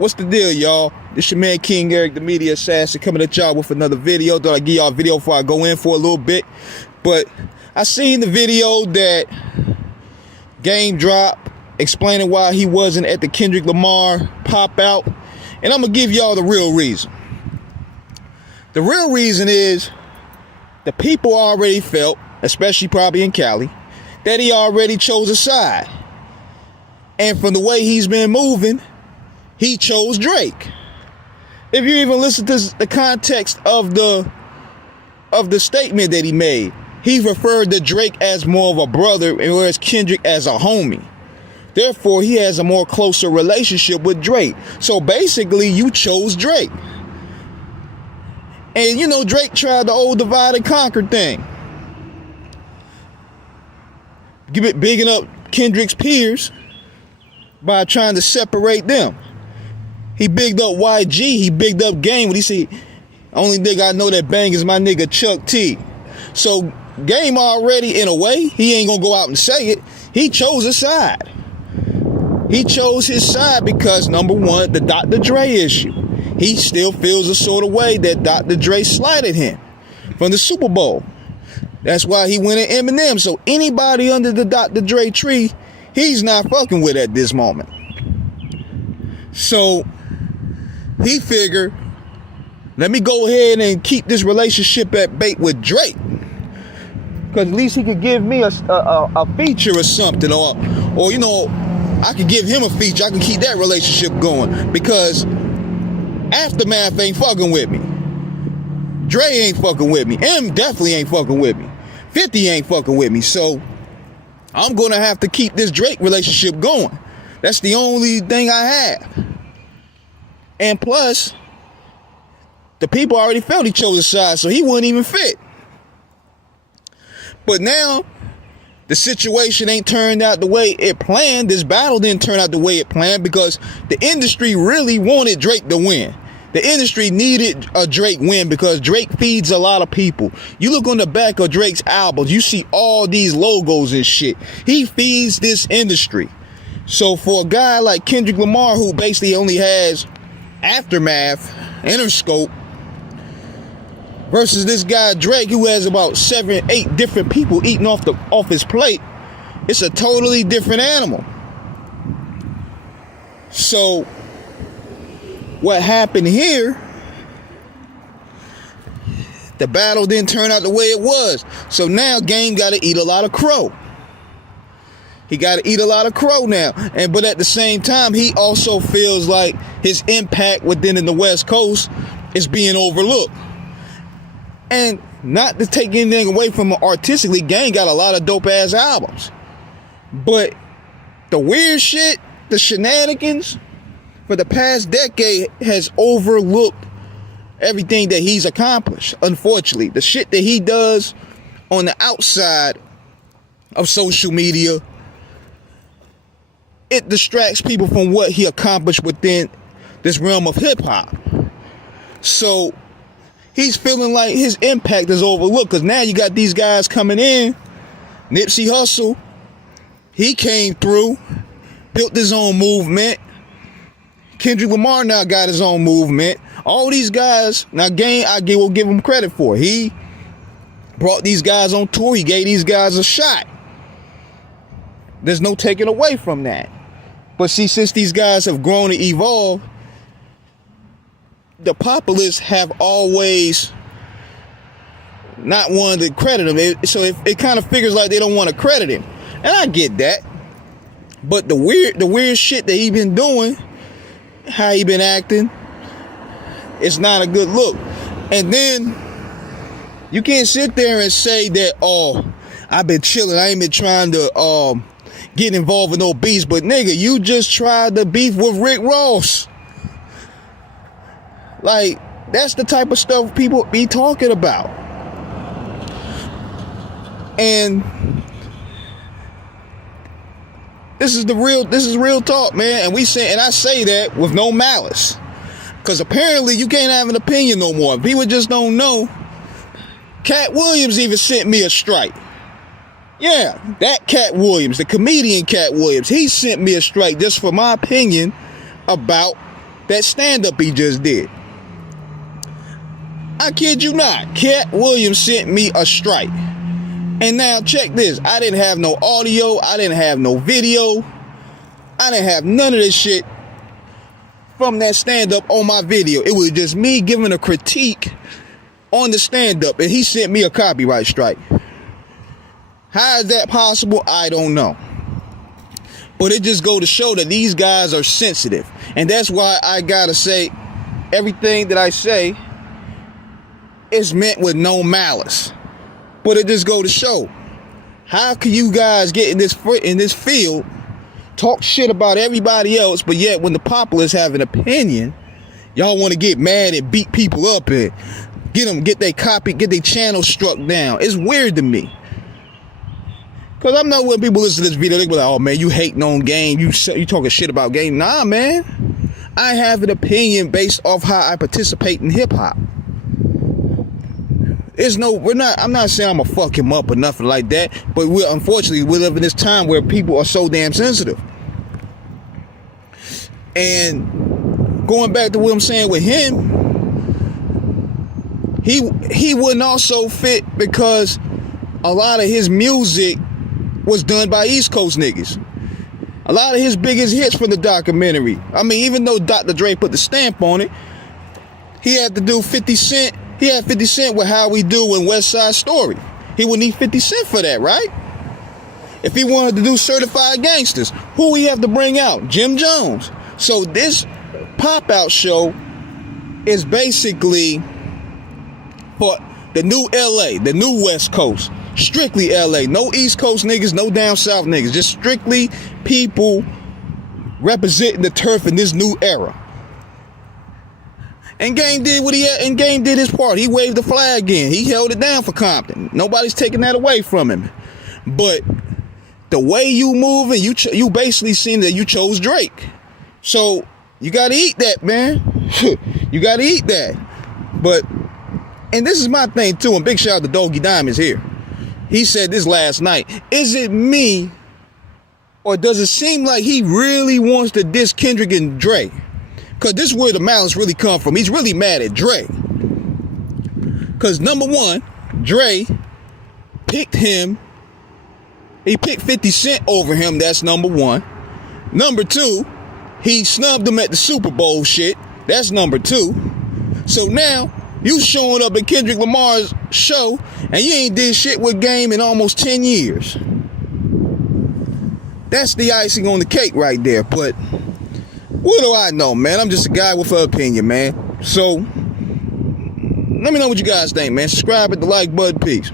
What's the deal, y'all? This your man King Eric, the media assassin, coming at y'all with another video. Thought I'd give y'all a video before I go in for a little bit. But I seen the video that Game dropped explaining why he wasn't at the Kendrick Lamar pop out. And I'm going to give y'all the real reason. The real reason is the people already felt, especially probably in Cali, that he already chose a side. And from the way he's been moving, he chose Drake. If you even listen to the context of the statement that he made, he referred to Drake as more of a brother, whereas Kendrick as a homie. Therefore, he has a more closer relationship with Drake. So basically, you chose Drake. And you know, Drake tried the old divide and conquer thing. Bigging up Kendrick's peers by trying to separate them. He bigged up YG, he bigged up Game when he said, only nigga I know that bang is my nigga Chuck T. So Game already, in a way, he ain't gonna go out and say it, he chose a side. He chose his side because, number one, the Dr. Dre issue. He still feels a sort of way that Dr. Dre slighted him from the Super Bowl. That's why he went at Eminem. So anybody under the Dr. Dre tree, he's not fucking with at this moment. So he figured, let me go ahead and keep this relationship at bay with Drake, because at least he could give me a feature or something, or you know, I could give him a feature. I can keep that relationship going, because Aftermath ain't fucking with me. Dre ain't fucking with me. M definitely ain't fucking with me. 50 ain't fucking with me. So I'm gonna have to keep this Drake relationship going. That's the only thing I have. And plus, the people already felt he chose a side, so he wouldn't even fit. But now, the situation ain't turned out the way it planned. This battle didn't turn out the way it planned because the industry really wanted Drake to win. The industry needed a Drake win because Drake feeds a lot of people. You look on the back of Drake's albums, you see all these logos and shit. He feeds this industry. So for a guy like Kendrick Lamar, who basically only has Aftermath, Interscope, versus this guy Drake, who has about 7, 8 different people eating off his plate, it's a totally different animal. So what happened here, the battle didn't turn out the way it was. So now Game got to eat a lot of crow. He got to eat a lot of crow now. But at the same time, he also feels like his impact within the West Coast is being overlooked. And not to take anything away from him artistically, Game got a lot of dope ass albums. But the weird shit, the shenanigans for the past decade has overlooked everything that he's accomplished. Unfortunately, the shit that he does on the outside of social media, it distracts people from what he accomplished within this realm of hip hop. So he's feeling like his impact is overlooked, because now you got these guys coming in. Nipsey Hussle, he came through, built his own movement. Kendrick Lamar now got his own movement. All these guys, now Game, will give him credit for. He brought these guys on tour. He gave these guys a shot. There's no taking away from that. But see, since these guys have grown and evolved, the populists have always not wanted to credit him. So it kind of figures like they don't want to credit him. And I get that. But the weird shit that he been doing, how he been acting, it's not a good look. And then you can't sit there and say that, oh, I've been chilling, I ain't been trying to get involved in no beefs. But nigga, you just tried to beef with Rick Ross. Like, that's the type of stuff people be talking about. And this is real talk, man. And I say that with no malice. Because apparently you can't have an opinion no more. People just don't know. Cat Williams even sent me a strike. Yeah, that Cat Williams, the comedian Cat Williams, he sent me a strike just for my opinion about that stand-up he just did. I kid you not, Cat Williams sent me a strike. And now check this. I didn't have no audio. I didn't have no video. I didn't have none of this shit from that stand-up on my video. It was just me giving a critique on the stand-up. And he sent me a copyright strike. How is that possible? I don't know. But it just go to show that these guys are sensitive. And that's why I gotta say everything that I say is meant with no malice. But it just go to show, how can you guys get in this field, talk shit about everybody else, but yet when the populace have an opinion, y'all want to get mad and beat people up and get their channel struck down. It's weird to me. Cause I'm not when people listen to this video, they be like, oh man, you hating on game, you talking shit about game. Nah, man. I have an opinion based off how I participate in hip hop. I'm not saying I'm gonna fuck him up or nothing like that, but unfortunately we live in this time where people are so damn sensitive. And going back to what I'm saying with him, he wouldn't also fit because a lot of his music was done by East Coast niggas. A lot of his biggest hits from the documentary. I mean, even though Dr. Dre put the stamp on it, he had to do 50 Cent. He had 50 Cent with How We Do in West Side Story. He would need 50 Cent for that, right? If he wanted to do Certified Gangsters, who he have to bring out? Jim Jones. So this pop-out show is basically for the new LA, the new West Coast. Strictly LA. No East Coast niggas, no down South niggas. Just strictly people representing the turf in this new era. And Game did what he had, and Game did his part. He waved the flag in. He held it down for Compton. Nobody's taking that away from him. But the way you move, and you basically seem that you chose Drake. So you gotta eat that, man. You gotta eat that. But, and this is my thing too, and big shout out to Doggy Diamonds here. He said this last night. Is it me, or does it seem like he really wants to diss Kendrick and Dre? Because this is where the malice really come from. He's really mad at Dre. Because number one, Dre picked him. He picked 50 Cent over him. That's number one. Number two, he snubbed him at the Super Bowl shit. That's number two. So now, you showing up at Kendrick Lamar's show, and you ain't did shit with Game in almost 10 years. That's the icing on the cake right there. But what do I know, man? I'm just a guy with an opinion, man. So, let me know what you guys think, man. Subscribe, hit the like button. Peace.